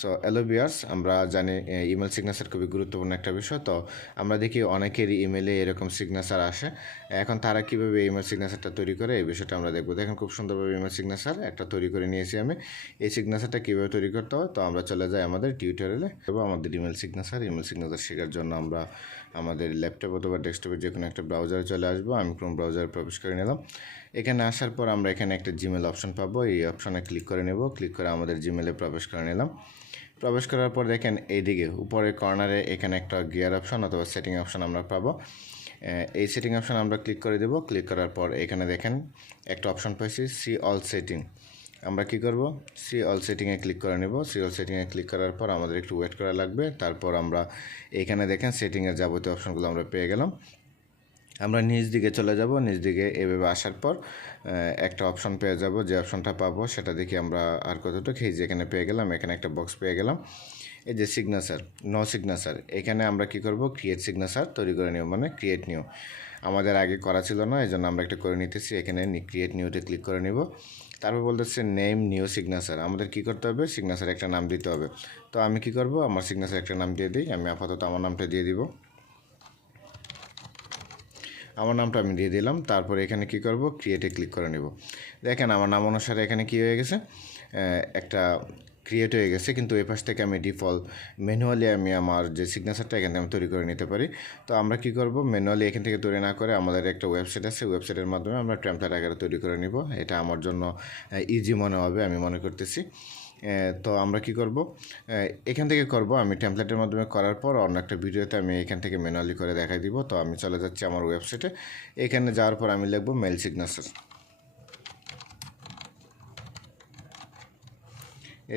So hello viewers, আমরা জানি email signature খুবই গুরুত্বপূর্ণ একটা বিষয়। তো আমরা দেখি অনেকেরই ইমেলে এরকম সিগনেচার আসে। এখন তারা কীভাবে ইমেল সিগনেচারটা তৈরি করে এই বিষয়টা আমরা দেখব। দেখেন খুব সুন্দরভাবে ইমেল সিগনেচার একটা তৈরি করে নিয়েছি আমি। এই সিগনেচারটা কীভাবে তৈরি করতে হয়, তো আমরা চলে যাই আমাদের টিউটোরিয়ালে এবং আমাদের ইমেল সিগনেচার শেখার জন্য আমরা আমাদের ল্যাপটপ অথবা ডেস্কটপে যে কোনো একটা ব্রাউজারে চলে আসবো। আমি ক্রোম ব্রাউজারে প্রবেশ করে নিলাম। এখানে আসার পর আমরা এখানে একটা জিমেল অপশন পাবো। এই অপশনে ক্লিক করে নেব। ক্লিক করে আমাদের জিমেলে প্রবেশ করে নিলাম। প্রবেশ করার পর দেখেন এইদিকে উপরের কর্নারে এখানে একটা গিয়ার অপশন অথবা সেটিং অপশন আমরা পাবো। এই সেটিং অপশন আমরা ক্লিক করে দেব। ক্লিক করার পর এখানে দেখেন একটা অপশন পাইছি, সি অল সেটিং। আমরা কি করব, সি অল সেটিংয়ে ক্লিক করে নেব। সি অল সেটিংয়ে ক্লিক করার পর আমাদের একটু ওয়েট করা লাগবে। তারপর আমরা এখানে দেখেন সেটিংয়ের যাবতীয় অপশনগুলো আমরা পেয়ে গেলাম। আমরা নিচ দিকে চলে যাব। নিচ দিকে এভাবে আসার পর একটা অপশন পেয়ে যাব। যে অপশনটা পাবো সেটা দেখি আমরা আর কতটুকু এই যে এখানে পেয়ে গেলাম। এখানে একটা বক্স পেয়ে গেলাম। এই যে সিগনেচার, নো সিগনেচার, এখানে আমরা কি করব, ক্রিয়েট সিগনেচার তৈরি করে নিব, মানে ক্রিয়েট নিউ। আমাদের আগে করা ছিল না, এই জন্য আমরা একটা করে নিতেছি। এখানে ক্রিয়েট নিউতে ক্লিক করে নিব। তারপর বলতেছে নেম নিউ সিগনেচার। আমাদের কি করতে হবে, সিগনেচার একটা নাম দিতে হবে। তো আমি কি করব, আমার সিগনেচার একটা নাম দিয়ে দিই। আমি আপাতত আমার নামটা দিয়ে দিব। আমার নামটা আমি দিয়ে দিলাম। তারপর এখানে কি করব, ক্রিয়েটে ক্লিক করে নেব। দেখেন আমার নাম অনুসারে এখানে কি হয়ে গেছে, একটা ক্রিয়েট হয়ে গেছে। কিন্তু এই পাশ থেকে আমি ডিফল্ট ম্যানুয়ালি আমি আমার যে সিগনেচারটা এখান থেকে আমি তৈরি করে নিতে পারি। তো আমরা কি করব, ম্যানুয়ালি এখান থেকে তৈরি না করে আমাদের একটা ওয়েবসাইট আছে, ওয়েবসাইটের মাধ্যমে আমরা টেমপ্লেট আকারে তৈরি করে নিব। এটা আমার জন্য ইজি মনে হবে, আমি মনে করতেছি। তো আমরা কি করব, এখান থেকে করব। আমি টেমপ্লেটের মাধ্যমে করার পর অন্য একটা ভিডিওতে আমি এখান থেকে ম্যানুয়ালি করে দেখাই দিব। তো আমি চলে যাচ্ছি আমার ওয়েবসাইটে। এখানে যাওয়ার পর আমি লিখব মেল সিগনেচার।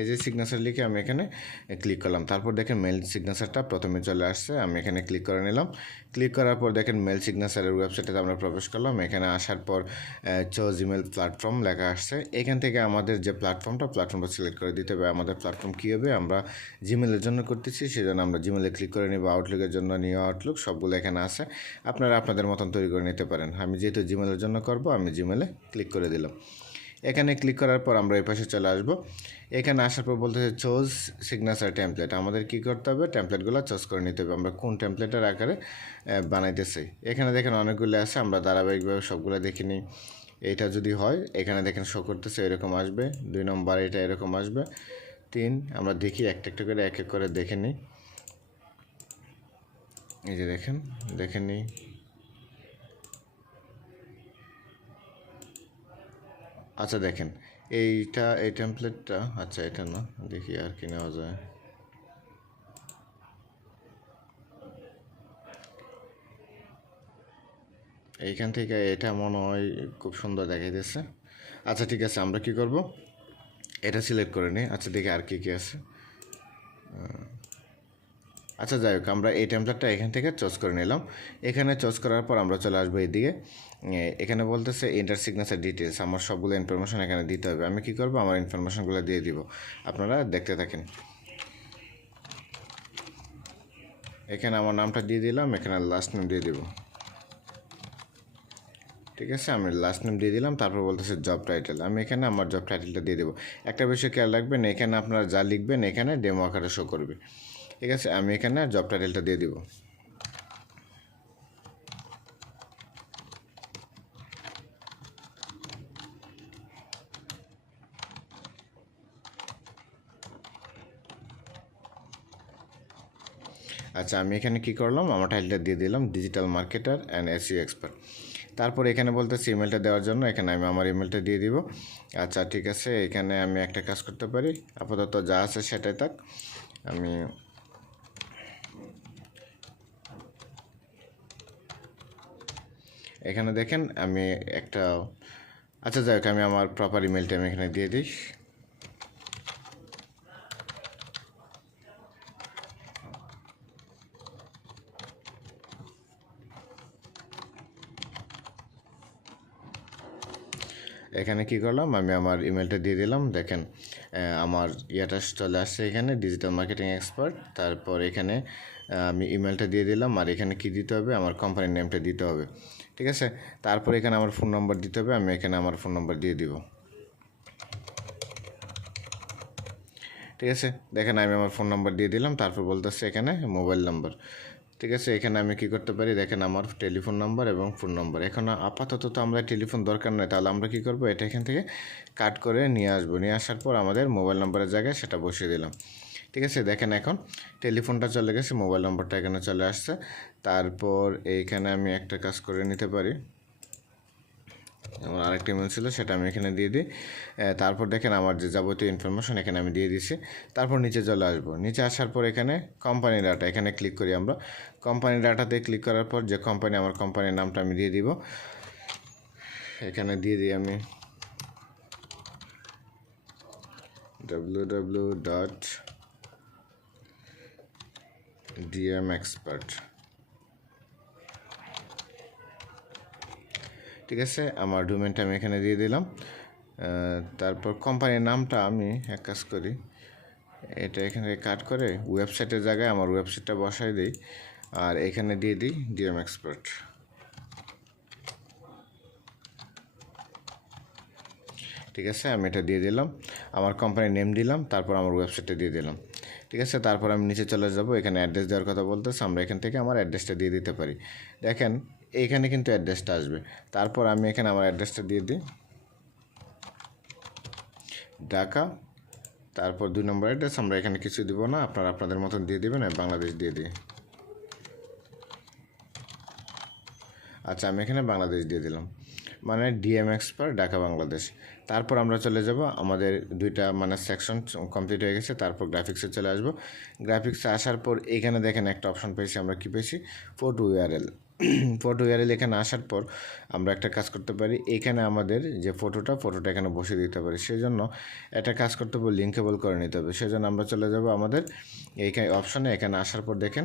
এই যে সিগনেচার লিখে আমি এখানে ক্লিক করলাম। তারপর দেখেন মেল সিগনেচারটা প্রথমে চলে আসছে। আমি এখানে ক্লিক করে নিলাম। ক্লিক করার পর দেখেন মেল সিগনেচারের ওয়েবসাইটে আমরা প্রবেশ করলাম। এখানে আসার পর চোজ ইমেল প্ল্যাটফর্ম লেখা আসছে। এখান থেকে আমাদের যে প্ল্যাটফর্মটা সিলেক্ট করে দিতে হবে। আমাদের প্ল্যাটফর্ম কী হবে, আমরা জিমেলের জন্য করতেছি, সেজন্য আমরা জিমেলে ক্লিক করে নেব। আউটলুকের জন্য নিউ আউটলুক সবগুলো এখানে আছে। আপনারা আপনাদের মতন তৈরি করে নিতে পারেন। আমি যেহেতু জিমেলের জন্য করব, আমি জিমেলে ক্লিক করে দিলাম। এখানে ক্লিক করার পর আমরা এই পাশে চলে আসব। এখানে আসার পর বলতেছে চোজ সিগনেচার টেমপ্লেট। আমাদের কী করতে হবে, টেমপ্লেটগুলো চুজ করে নিতে হবে আমরা কোন টেমপ্লেটের আকারে বানাইতেছি। এখানে দেখেন অনেকগুলো আছে, আমরা ধারাবাহিকভাবে সবগুলো দেখে নিই। এইটা যদি হয়, এখানে দেখেন শো করতেছে এরকম আসবে। 2 নম্বর এটা এরকম আসবে। 3 আমরা দেখি একটা একটা করে এক এক করে দেখে নিই। এই যে দেখে নিই। আচ্ছা দেখেন এইটা, এই টেমপ্লেটটা, আচ্ছা এটা না, দেখি আর কি নেওয়া যায়। এইখান থেকে এটা মনে হয় খুব সুন্দর দেখাইতেছে। আচ্ছা ঠিক আছে, আমরা কি করব, এটা সিলেক্ট করে নিই। আচ্ছা দেখি আর কি কি আছে। আচ্ছা যাই হোক, আমরা এই টেমপ্লেটটা এখান থেকে চয়েস করে নিলাম। এখানে চয়েস করার পর আমরা চলে আসবো এইদিকে। এখানে বলতেছে এন্টার সিগনেচার ডিটেলস। আমার সবগুলো ইনফরমেশন এখানে দিতে হবে। আমি কি করব, আমার ইনফরমেশনগুলো দিয়ে দিব। আপনারা দেখতে থাকেন। এখানে আমার নামটা দিয়ে দিলাম, এখানে লাস্ট নেম দিয়ে দিব। ঠিক আছে, আমি লাস্ট নেম দিয়ে দিলাম। তারপর বলতেছে জব টাইটেল। আমি এখানে আমার জব টাইটেলটা দিয়ে দেবো। একটা বিষয় খেয়াল রাখবেন, এখানে আপনারা যা লিখবেন এখানে ডেমো আকারে শো করবে। ঠিক আছে, আমি এখানে জব টাইটেলটা দিয়ে দিব। আচ্ছা আমি এখানে কি করলাম, আমার টাইটেলটা দিয়ে দিলাম digital marketer and SEO expert. তারপর এখানে বলতেছি ইমেলটা দেওয়ার জন্য, এখানে আমি আমার ইমেলটা দিয়ে দিব। আচ্ছা ঠিক আছে, এখানে আমি একটা কাজ করতে পারি, আপাতত যা আছে সেটাই থাক। আমি এখানে দেখেন আমি একটা, আচ্ছা যাই হোক, আমি আমার প্রপার ইমেলটা আমি এখানে দিয়ে দিই। এখানে কি করলাম, আমি আমার ইমেলটা দিয়ে দিলাম। দেখেন আমার ইয়াটা চলে আসছে এখানে ডিজিটাল মার্কেটিং এক্সপার্ট। তারপর এখানে আমি ইমেলটা দিয়ে দিলাম। আর এখানে কি দিতে হবে, আমার কোম্পানির নেমটা দিতে হবে। ঠিক আছে, তারপর এখানে আমার ফোন নম্বর দিতে হবে। আমি এখানে আমার ফোন নম্বর দিয়ে দিব। ঠিক আছে, দেখেন আমি আমার ফোন নাম্বার দিয়ে দিলাম, তারপর বলতেছে এখানে মোবাইল নাম্বার। ঠিক আছে, এখানে আমি কি করতে পারি, দেখেন আমার টেলিফোন নাম্বার এবং ফোন নাম্বার। এখন আপাতত তো আমরা টেলিফোন দরকার নেই, তাহলে আমরা কি করব, এটা এখান থেকে কাট করে নিয়ে আসবো। নিয়ে আসার পর আমাদের মোবাইল নাম্বারের জায়গায় সেটা বসিয়ে দিলাম। ঠিক আছে, দেখেন এখন টেলিফোনটা চলে গেছে, মোবাইল নাম্বারটা এখানে চলে আসছে। তারপর এইখানে আমি একটা কাজ করে নিতে পারি, আমার আরেকটা ইমেল ছিল সেটা আমি এখানে দিয়ে দিই। তারপর দেখেন আমার যে যাবতীয় ইনফরমেশন এখানে আমি দিয়ে দিছি। তারপর নিচে চলে আসবো, নিচে আসার পর এখানে কোম্পানি ডাটা, এখানে ক্লিক করি আমরা। কোম্পানি ডাটাতে ক্লিক করার পর যে কোম্পানি, আমার কোম্পানির নামটা আমি দিয়ে দিব, এখানে দিয়ে দিই আমি www.dmexpert। ঠিক আছে, আমার ডোমেনটা আমি এখানে দিয়ে দিলাম। তারপর কোম্পানির নামটা আমি এক কাজ করি, এটা এখানে কাট করে ওয়েবসাইটের জায়গায় আমার ওয়েবসাইটটা বসাই দিই, আর এখানে দিয়ে দিই ডিএম এক্সপার্ট। ঠিক আছে, আমি এটা দিয়ে দিলাম, আমার কোম্পানির নেম দিলাম, তারপর আমার ওয়েবসাইটে দিয়ে দিলাম। ঠিক আছে, তারপর আমি নিচে চলে যাব, এখানে অ্যাড্রেস দেওয়ার কথা বলতেছে, আমরা এখান থেকে আমার অ্যাড্রেসটা দিয়ে দিতে পারি। দেখেন এইখানে কিন্তু অ্যাড্রেসটা আসবে। তারপর আমি এখানে আমার অ্যাড্রেসটা দিয়ে দিই, ঢাকা। তারপর 2 নম্বর অ্যাড্রেস আমরা এখানে কিছু দিব না, আপনারা আপনাদের মতন দিয়ে দেবেন, বাংলাদেশ দিয়ে দিই। আচ্ছা, আমি এখানে বাংলাদেশ দিয়ে দিলাম, মানে ডিএম এক্সপার্ট ঢাকা বাংলাদেশ। তারপর আমরা চলে যাব, আমাদের দুইটা মানে সেকশন কমপ্লিট হয়ে গেছে। তারপর গ্রাফিক্সে চলে আসব। গ্রাফিক্সে আসার পর এখানে দেখেন একটা অপশন পেয়েছি, আমরা কী পেয়েছি, ফটো ইউআরএল। ফটো ইউআরএল এখানে আসার পর আমরা একটা কাজ করতে পারি, এখানে আমাদের যে ফটোটা এখানে বসিয়ে দিতে পারি। সেজন্য একটা কাজ করতে হবে, লিঙ্কেবল করে নিতে হবে। সেজন্য আমরা চলে যাব আমাদের এইখানে অপশনে, এখানে আসার পর দেখেন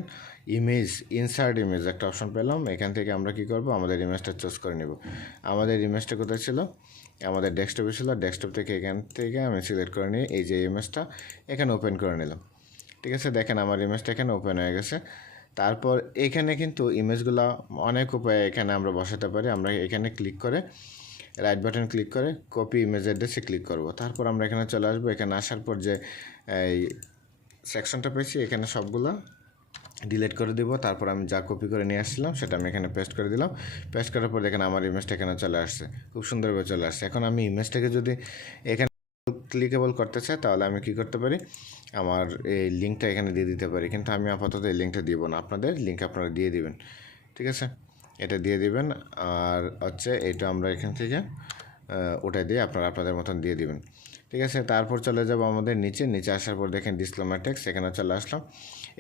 ইমেজ, ইনসার্ট ইমেজ একটা অপশন পেলাম। এখান থেকে আমরা কি করব, আমাদের ইমেজটা চুজ করে নেব। আমাদের ইমেজটা কোথায় ছিল, আমাদের ডেস্কটপে ছিল। ডেস্কটপ থেকে এখান থেকে আমি সিলেক্ট করে নিয়ে এই যে ইমেজটা এখানে ওপেন করে নিলাম। ঠিক আছে, দেখেন আমার ইমেজটা এখানে ওপেন হয়ে গেছে। তারপর এখানে কিন্তু ইমেজগুলো অনেক উপায়ে এখানে আমরা বসাতে পারি। আমরা এখানে ক্লিক করে রাইট বাটন ক্লিক করে কপি ইমেজ অ্যাড্রেসে ক্লিক করব। তারপর আমরা এখানে চলে আসবো, এখানে আসার পর যে এই সেকশনটা পেয়েছি এখানে সবগুলো ডিলিট করে দিব। তারপর আমি যা কপি করে নিয়ে আসছিলাম সেটা আমি এখানে পেস্ট করে দিলাম। পেস্ট করার পর দেখেন আমার ইমেজটা এখানে চলে আসছে, খুব সুন্দরভাবে চলে আসছে। এখন আমি ইমেজটাকে যদি এখানে ক্লিকেবল করতে চাই, তাহলে আমি কি করতে পারি, আমার এই লিঙ্কটা এখানে দিয়ে দিতে পারি। কিন্তু আমি আপাতত এই লিঙ্কটা দিব না, আপনাদের লিঙ্ক আপনারা দিয়ে দিবেন। ঠিক আছে, এটা দিয়ে দিবেন। আর হচ্ছে এটা আমরা এখান থেকে ওটাই দিয়ে আপনারা আপনাদের মতন দিয়ে দিবেন। ঠিক আছে, তারপর চলে যাব আমাদের নিচে। নিচে আসার পর দেখেন ডিসক্লেমার টেক্সট, এখানে চলে আসলাম।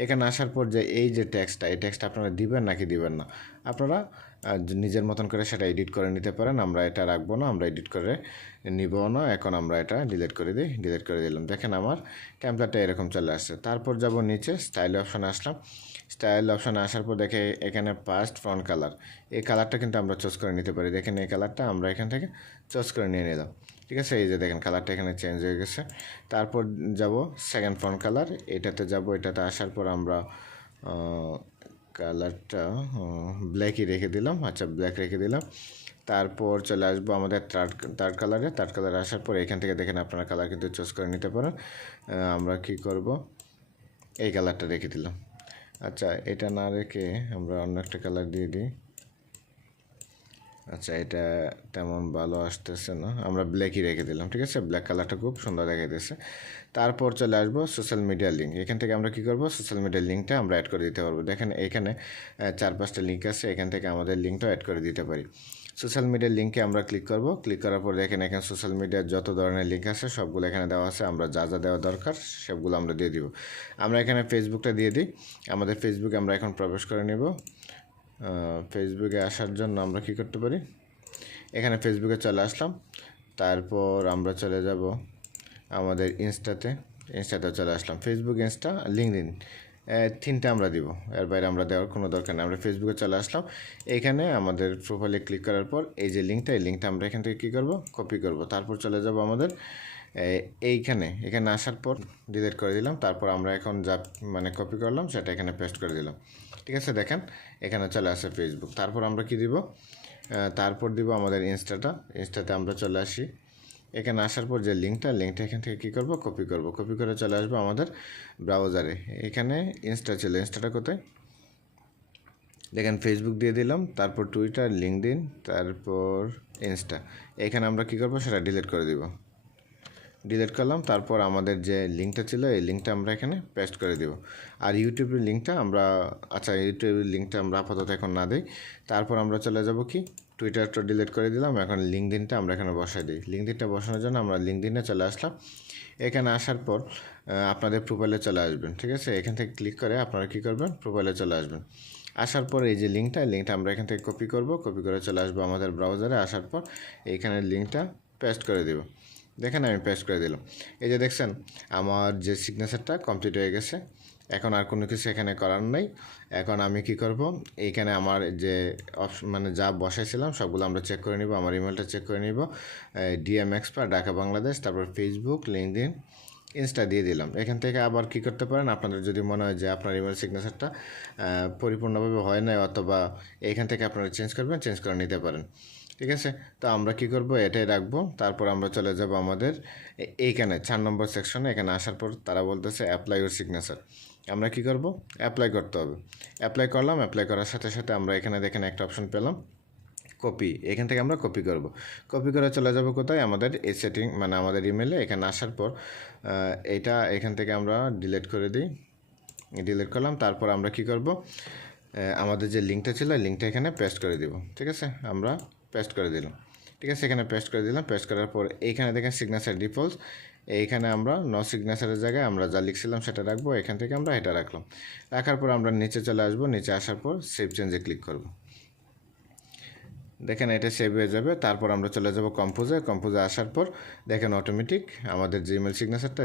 এখানে আসার পর যে এই যে টেক্সটটা, এই টেক্সটটা আপনারা দিবেন নাকি দিবেন না, আপনারা নিজের মতন করে সেটা এডিট করে নিতে পারেন। আমরা এটা রাখবো না, আমরা এডিট করে নিব না। এখন আমরা এটা ডিলিট করে দিই, ডিলিট করে দিলাম। দেখেন আমার টেমপ্লেটটা এরকম চলে আসছে। তারপর যাব নিচে, স্টাইল অপশানে আসলাম। স্টাইল অপশানে আসার পর দেখে এখানে পাস্ট ফ্রন্ট কালার, এই কালারটা কিন্তু আমরা চুজ করে নিতে পারি। দেখেন এই কালারটা আমরা এখান থেকে চুজ করে নিয়ে নিলাম। ঠিক আছে, এই যে দেখেন কালারটা এখানে চেঞ্জ হয়ে গেছে। তারপর যাব সেকেন্ড ফ্রন্ট কালার, এটাতে যাব। এটাতে আসার পর আমরা কালারটা ব্ল্যাকই রেখে দিলাম। আচ্ছা, ব্ল্যাক রেখে দিলাম। তারপর চলে আসবো আমাদের থার্ড কালারে। থার্ড কালারে আসার পর এখান থেকে দেখেন আপনারা কালার কিন্তু চুজ করে নিতে পারেন। আমরা কি করব, এই কালারটা রেখে দিলাম। আচ্ছা, এটা না রেখে আমরা অন্য একটা কালার দিয়ে দিই। আচ্ছা, এটা তেমন ভালো আসতেছে না, আমরা ব্ল্যাকই রেখে দিলাম। ঠিক আছে, ব্ল্যাক কালারটা খুব সুন্দর দেখাইতেছে। তারপর চলে আসবো সোশ্যাল মিডিয়ার লিঙ্ক। এখান থেকে আমরা কী করব, সোশ্যাল মিডিয়ার লিঙ্কটা আমরা অ্যাড করে দিতে পারবো। দেখেন এখানে 4-5টা লিঙ্ক আছে, এখান থেকে আমাদের লিঙ্কটাও অ্যাড করে দিতে পারি। সোশ্যাল মিডিয়ার লিঙ্কে আমরা ক্লিক করব। ক্লিক করার পর দেখেন এখানে সোশ্যাল মিডিয়ার যত ধরনের লিঙ্ক আছে সবগুলো এখানে দেওয়া আছে। আমরা যা যা দেওয়া দরকার সবগুলো আমরা দিয়ে দিব। আমরা এখানে ফেসবুকটা দিয়ে দিই। আমাদের ফেসবুকে আমরা এখন প্রবেশ করে নেব। ফেসবুকে আসার জন্য আমরা কী করতে পারি, এখানে ফেসবুকে চলে আসলাম। তারপর আমরা চলে যাব আমাদের ইনস্টাতে চলে আসলাম। ফেসবুক, ইনস্টা, লিঙ্কডইন, তিনটা আমরা দিব, এর বাইরে আমরা দেওয়ার কোনো দরকার নেই। আমরা ফেসবুকে চলে আসলাম। এখানে আমাদের প্রোফাইলে ক্লিক করার পর এই যে লিঙ্কটা, এই লিঙ্কটা আমরা এখান থেকে কী করব, কপি করব। তারপর চলে যাব আমাদের এখানে আসার পর ডিলিট করে দিলাম। তারপর আমরা এখন যা মানে কপি করলাম সেটা এখানে পেস্ট করে দিলাম। ঠিক আছে, দেখেন এখানে চলে আসে ফেসবুক। তারপর আমরা কি দিব, তারপর দিব আমাদের ইনস্টাতে আমরা চলে আসি। এখানে আসার পর যে লিঙ্কটা এখান থেকে কী করব, কপি করে চলে আসবো আমাদের ব্রাউজারে। এখানে ইনস্টা ছিল, ইনস্টাটা কোথায় দেখেন, ফেসবুক দিয়ে দিলাম, তারপর টুইটার, লিঙ্কডইন, তারপর ইনস্টা। এখানে আমরা কী করবো সেটা ডিলিট করে দিব। ডিলিট করলাম, তারপর আমাদের যে লিঙ্কটা ছিল এই লিঙ্কটা আমরা এখানে পেস্ট করে দিব। আর ইউটিউবের লিঙ্কটা আমরা ইউটিউবের লিঙ্কটা আমরা আপাতত এখন না দিই। তারপর আমরা চলে যাব কি, টুইটারটা ডিলিট করে দিলাম, এখন লিঙ্কডইনটা আমরা এখানে বসাই দিই। লিঙ্কডইনটা বসানোর জন্য আমরা লিঙ্কডইনে চলে আসলাম। এখানে আসার পর আপনাদের প্রোফাইলে চলে আসবেন, ঠিক আছে। এখান থেকে ক্লিক করে আপনারা কী করবেন, প্রোফাইলে চলে আসবেন। আসার পর এই যে লিঙ্কটা আমরা এখান থেকে কপি করে চলে আসবো আমাদের ব্রাউজারে। আসার পর এইখানে লিঙ্কটা পেস্ট করে দেব। দেখেন আমি পেস্ট করে দিলাম। এই যে দেখছেন আমার যে সিগনেচারটা কমপ্লিট হয়ে গেছে। এখন আর কোনো কিছু এখানে করার নেই। এখন আমি কি করব, এইখানে আমার যে মানে যা বসাইছিলাম সবগুলো আমরা চেক করে নিব। আমার ইমেলটা চেক করে নিব, ডিএম এক্সপার্ট, ঢাকা বাংলাদেশ, তারপর ফেসবুক, লিঙ্কডইন, ইনস্টা দিয়ে দিলাম। এখান থেকে আবার কি করতে পারেন, আপনাদের যদি মনে হয় যে আপনার ইমেল সিগনেচারটা পরিপূর্ণভাবে হয় না, অথবা এখান থেকে আপনারা চেঞ্জ করে নিতে পারেন, ঠিক আছে। তো আমরা কি করব, এটাই রাখবো। তারপর আমরা চলে যাব আমাদের এইখানে 4 নম্বর সেকশনে। এখানে আসার পর তারা বলতেছে অ্যাপ্লাই ইউর সিগনেচার। আমরা কি করব, অ্যাপ্লাই করতে হবে। অ্যাপ্লাই করলাম। অ্যাপ্লাই করার সাথে সাথে আমরা এখানে দেখেন একটা অপশন পেলাম, কপি। এখান থেকে আমরা কপি করে চলে যাব কোথায়, আমাদের এই সেটিং মানে আমাদের ইমেলে। এখানে আসার পর এটা এখান থেকে আমরা ডিলিট করে দিই। ডিলিট করলাম। তারপর আমরা কি করব, আমাদের যে লিঙ্কটা ছিল লিঙ্কটা এখানে পেস্ট করে দিব, ঠিক আছে। আমরা পেস্ট করে দিলাম, ঠিক আছে। এখানে পেস্ট করে দিলাম। পেস্ট করার পর এইখানে দেখেন সিগনেচার ডিফল্ট, এইখানে আমরা সিগনেচারের জায়গায় আমরা যা লিখছিলাম সেটা রাখবো। এখান থেকে আমরা এটা রাখলাম। রাখার পর আমরা নিচে চলে আসবো। নিচে আসার পর সেভ চেঞ্জে ক্লিক করব। দেখেন এটা সেভ হয়ে যাবে। তারপর আমরা চলে যাব কম্পোজে আসার পর দেখেন অটোমেটিক আমাদের যে ইমেল সিগনেচারটা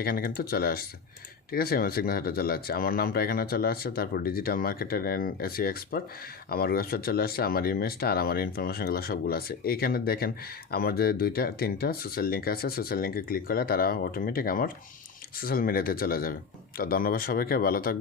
এখানে কিন্তু চলে আসছে, ঠিক আছে। ইমেল সিগনেচারটা চলে আসছে, আমার নামটা এখানে চলে আসছে। তারপর digital marketer and SEO expert, আমার ওয়েবসাইট চলে আসছে, আমার ইমেজটা আর আমার ইনফরমেশনগুলো সবগুলো আছে। এইখানে দেখেন আমার যে 2-3টা সোশ্যাল লিঙ্ক আছে, সোশ্যাল লিঙ্কে ক্লিক করলে তারা অটোমেটিক আমার সোশ্যাল মিডিয়াতে চলে যাবে। তো ধন্যবাদ সবাইকে, ভালো থাকবেন।